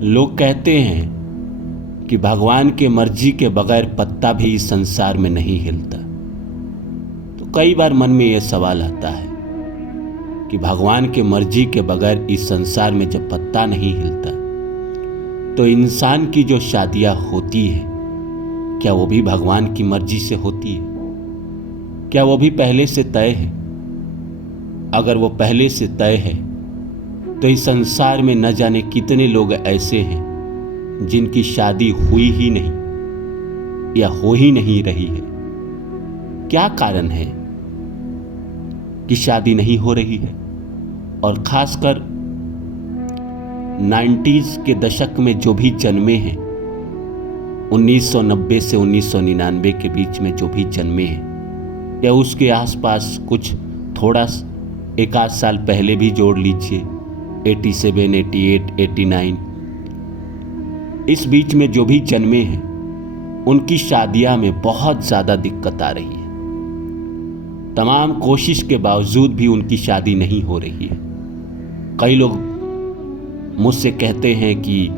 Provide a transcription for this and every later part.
लोग कहते हैं कि भगवान के मर्जी के बगैर पत्ता भी इस संसार में नहीं हिलता। तो कई बार मन में यह सवाल आता है कि भगवान के मर्जी के बगैर इस संसार में जब पत्ता नहीं हिलता तो इंसान की जो शादियां होती है, क्या वो भी भगवान की मर्जी से होती है? क्या वो भी पहले से तय है? अगर वो पहले से तय है तो इस संसार में न जाने कितने लोग ऐसे हैं जिनकी शादी हुई ही नहीं या हो ही नहीं रही है। क्या कारण है कि शादी नहीं हो रही है? और खासकर 90s के दशक में जो भी जन्मे हैं, 1990 से 1999 के बीच में जो भी जन्मे हैं, या उसके आसपास कुछ थोड़ा एक आध साल पहले भी जोड़ लीजिए, 87, 88, 89, इस बीच में जो भी जन्मे हैं उनकी शादियां में बहुत ज़्यादा दिक्कत आ रही है। तमाम कोशिश के बावजूद भी उनकी शादी नहीं हो रही है। कई लोग मुझसे कहते हैं कि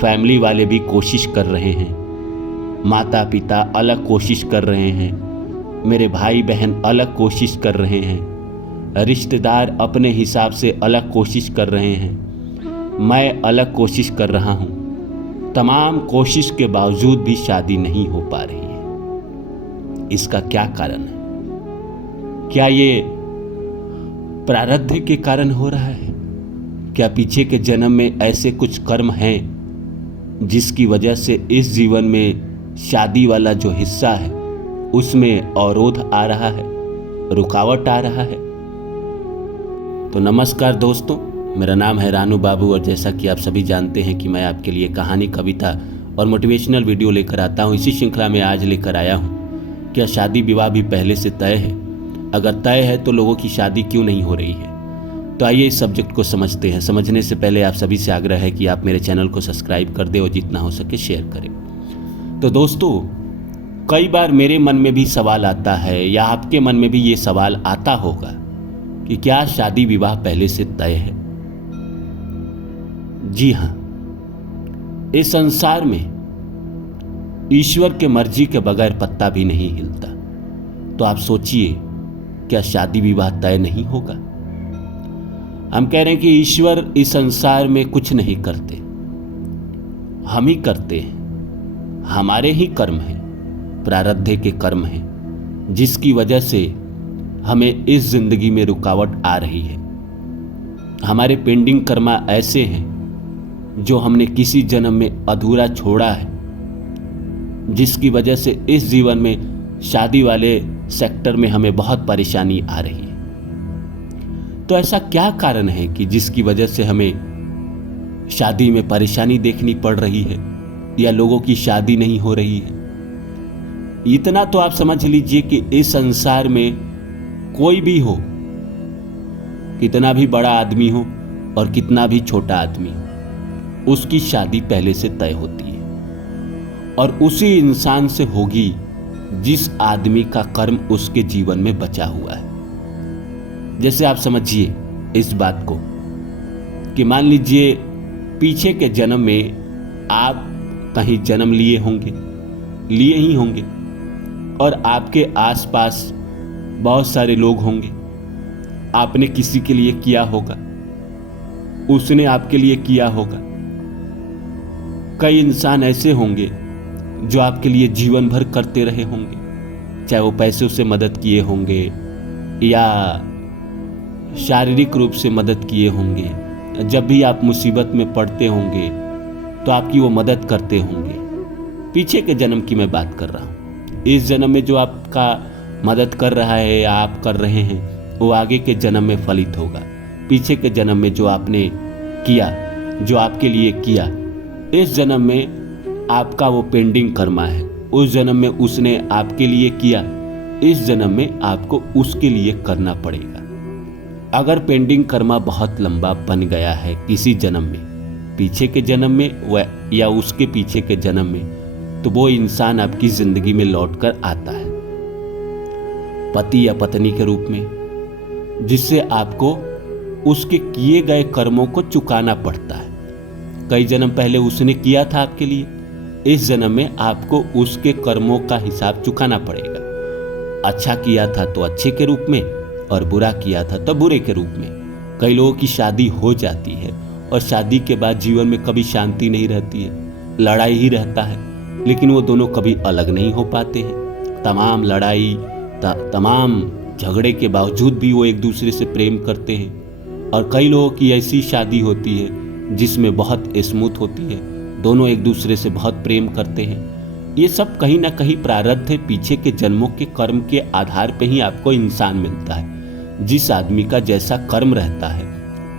फैमिली वाले भी कोशिश कर रहे हैं, माता पिता अलग कोशिश कर रहे हैं, मेरे भाई बहन अलग कोशिश कर रहे हैं, रिश्तेदार अपने हिसाब से अलग कोशिश कर रहे हैं, मैं अलग कोशिश कर रहा हूँ। तमाम कोशिश के बावजूद भी शादी नहीं हो पा रही है। इसका क्या कारण है? क्या ये प्रारब्ध के कारण हो रहा है? क्या पीछे के जन्म में ऐसे कुछ कर्म हैं जिसकी वजह से इस जीवन में शादी वाला जो हिस्सा है उसमें अवरोध आ रहा है, रुकावट आ रहा है? तो नमस्कार दोस्तों, मेरा नाम है रानू बाबू और जैसा कि आप सभी जानते हैं कि मैं आपके लिए कहानी, कविता और मोटिवेशनल वीडियो लेकर आता हूं। इसी श्रृंखला में आज लेकर आया हूं, क्या शादी विवाह भी पहले से तय है? अगर तय है तो लोगों की शादी क्यों नहीं हो रही है? तो आइए इस सब्जेक्ट को समझते हैं। समझने से पहले आप सभी से आग्रह है कि आप मेरे चैनल को सब्सक्राइब कर दें और जितना हो सके शेयर करें। तो दोस्तों, कई बार मेरे मन में भी सवाल आता है या आपके मन में भी ये सवाल आता होगा कि क्या शादी विवाह पहले से तय है? जी हां, इस संसार में ईश्वर के मर्जी के बगैर पत्ता भी नहीं हिलता। तो आप सोचिए, क्या शादी विवाह तय नहीं होगा? हम कह रहे हैं कि ईश्वर इस संसार में कुछ नहीं करते, हम ही करते हैं। हमारे ही कर्म हैं, प्रारब्ध के कर्म हैं, जिसकी वजह से हमें इस जिंदगी में रुकावट आ रही है। हमारे पेंडिंग कर्मा ऐसे हैं जो हमने किसी जन्म में अधूरा छोड़ा है, जिसकी वजह से इस जीवन में शादी वाले सेक्टर में हमें बहुत परेशानी आ रही है। तो ऐसा क्या कारण है कि जिसकी वजह से हमें शादी में परेशानी देखनी पड़ रही है या लोगों की शादी नहीं हो रही है? इतना तो आप समझ लीजिए कि इस संसार में कोई भी हो, कितना भी बड़ा आदमी हो और कितना भी छोटा आदमी हो, उसकी शादी पहले से तय होती है और उसी इंसान से होगी जिस आदमी का कर्म उसके जीवन में बचा हुआ है। जैसे आप समझिए इस बात को कि मान लीजिए पीछे के जन्म में आप कहीं जन्म लिए ही होंगे और आपके आसपास बहुत सारे लोग होंगे। आपने किसी के लिए किया होगा, उसने आपके लिए किया होगा। कई इंसान ऐसे होंगे जो आपके लिए जीवन भर करते रहे होंगे, चाहे वो पैसों से मदद किए होंगे या शारीरिक रूप से मदद किए होंगे। जब भी आप मुसीबत में पड़ते होंगे तो आपकी वो मदद करते होंगे। पीछे के जन्म की मैं बात कर रहा हूँ। इस जन्म में जो आपका मदद कर रहा है या आप कर रहे हैं, वो आगे के जन्म में फलित होगा। पीछे के जन्म में जो आपने किया, जो आपके लिए किया, इस जन्म में आपका वो पेंडिंग कर्मा है। उस जन्म में उसने आपके लिए किया, इस जन्म में आपको उसके लिए करना पड़ेगा। अगर पेंडिंग कर्मा बहुत लंबा बन गया है किसी जन्म में, पीछे के जन्म में या उसके पीछे के जन्म में, तो वो इंसान आपकी जिंदगी में लौट कर आता है पति या पत्नी के रूप में, जिससे आपको उसके किए गए कर्मों को चुकाना पड़ता है। कई जन्म पहले उसने किया था आपके लिए। इस जन्म में आपको उसके कर्मों का हिसाब चुकाना पड़ेगा। अच्छा किया था तो अच्छे के रूप में, और बुरा किया था तो बुरे के रूप में। कई लोगों की शादी हो जाती है और शादी के बाद जीवन में कभी शांति नहीं रहती है, लड़ाई ही रहता है, लेकिन वो दोनों कभी अलग नहीं हो पाते हैं। तमाम लड़ाई तमाम झगड़े के बावजूद भी वो एक दूसरे से प्रेम करते हैं। और कई लोगों की ऐसी शादी होती है जिसमें बहुत स्मूथ होती है, दोनों एक दूसरे से बहुत प्रेम करते हैं। ये सब कहीं ना कहीं प्रारब्ध है, पीछे के जन्मों के कर्म के आधार पे ही आपको इंसान मिलता है। जिस आदमी का जैसा कर्म रहता है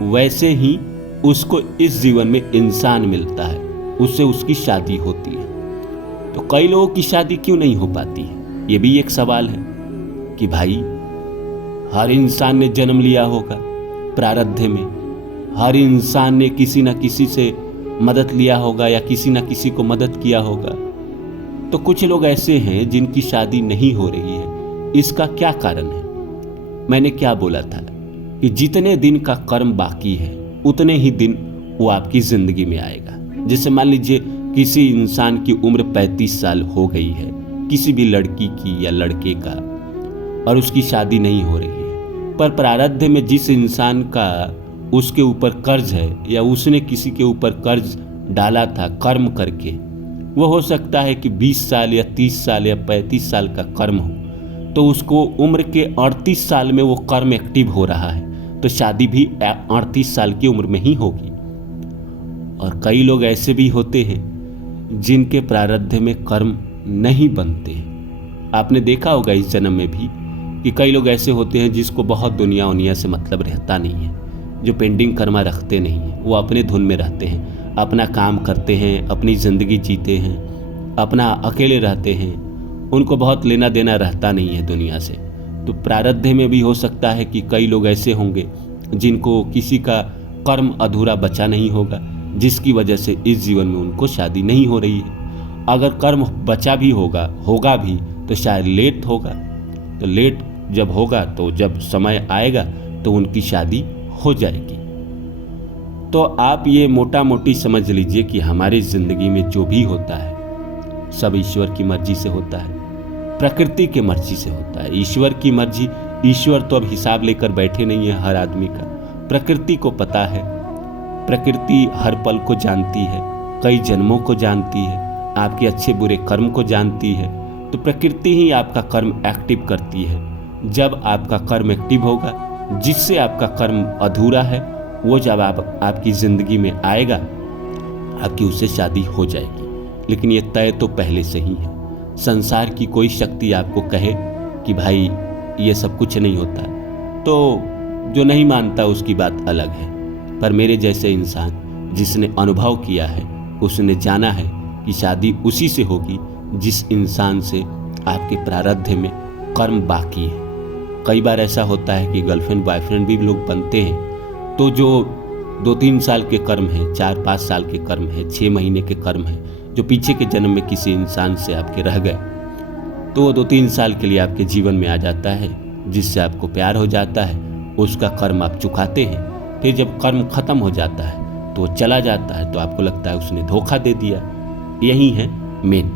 वैसे ही उसको इस जीवन में इंसान मिलता है, उससे उसकी शादी होती है। तो कई लोगों की शादी क्यों नहीं हो पाती है, ये भी एक सवाल है कि भाई हर इंसान ने जन्म लिया होगा प्रारब्ध में, हर इंसान ने किसी न किसी से मदद लिया होगा या किसी न किसी को मदद किया होगा। तो कुछ लोग ऐसे हैं जिनकी शादी नहीं हो रही है, इसका क्या कारण है? मैंने क्या बोला था कि जितने दिन का कर्म बाकी है उतने ही दिन वो आपकी जिंदगी में आएगा। जैसे मान लीजिए किसी इंसान की उम्र 35 साल हो गई है, किसी भी लड़की की या लड़के का, और उसकी शादी नहीं हो रही है, पर प्रारब्ध में जिस इंसान का उसके ऊपर कर्ज है या उसने किसी के ऊपर कर्ज डाला था कर्म करके, वो हो सकता है कि 20 साल या 30 साल या 35 साल का कर्म हो, तो उसको उम्र के 38 साल में वो कर्म एक्टिव हो रहा है, तो शादी भी 38 साल की उम्र में ही होगी। और कई लोग ऐसे भी होते हैं जिनके प्रारब्ध में कर्म नहीं बनते। आपने देखा होगा इस जन्म में भी कि कई लोग ऐसे होते हैं जिसको बहुत दुनिया से मतलब रहता नहीं है, जो पेंडिंग कर्मा रखते नहीं हैं, वो अपने धुन में रहते हैं, अपना काम करते हैं, अपनी ज़िंदगी जीते हैं, अपना अकेले रहते हैं, उनको बहुत लेना देना रहता नहीं है दुनिया से। तो प्रारब्ध में भी हो सकता है कि कई लोग ऐसे होंगे जिनको किसी का कर्म अधूरा बचा नहीं होगा, जिसकी वजह से इस जीवन में उनको शादी नहीं हो रही है। अगर कर्म बचा भी होगा भी तो शायद लेट होगा। तो लेट जब होगा तो जब समय आएगा तो उनकी शादी हो जाएगी। तो आप ये मोटा मोटी समझ लीजिए कि हमारी ज़िंदगी में जो भी होता है सब ईश्वर की मर्जी से होता है, प्रकृति की मर्जी से होता है। ईश्वर की मर्जी, ईश्वर तो अब हिसाब लेकर बैठे नहीं है हर आदमी का, प्रकृति को पता है, प्रकृति हर पल को जानती है, कई जन्मों को जानती है, आपके अच्छे बुरे कर्म को जानती है। तो प्रकृति ही आपका कर्म एक्टिव करती है। जब आपका कर्म एक्टिव होगा, जिससे आपका कर्म अधूरा है, वो जब आपकी ज़िंदगी में आएगा, आपकी उससे शादी हो जाएगी। लेकिन ये तय तो पहले से ही है। संसार की कोई शक्ति आपको कहे कि भाई ये सब कुछ नहीं होता, तो जो नहीं मानता उसकी बात अलग है। पर मेरे जैसे इंसान जिसने अनुभव किया है, उसने जाना है कि शादी उसी से होगी जिस इंसान से आपके प्रारब्ध में कर्म बाकी है। कई बार ऐसा होता है कि गर्लफ्रेंड बॉयफ्रेंड भी लोग बनते हैं, तो जो 2-3 साल के कर्म हैं, 4-5 साल के कर्म हैं, 6 महीने के कर्म हैं, जो पीछे के जन्म में किसी इंसान से आपके रह गए, तो वो 2-3 साल के लिए आपके जीवन में आ जाता है, जिससे आपको प्यार हो जाता है, उसका कर्म आप चुकाते हैं। फिर जब कर्म खत्म हो जाता है तो वो चला जाता है, तो आपको लगता है उसने धोखा दे दिया। यही है मेन।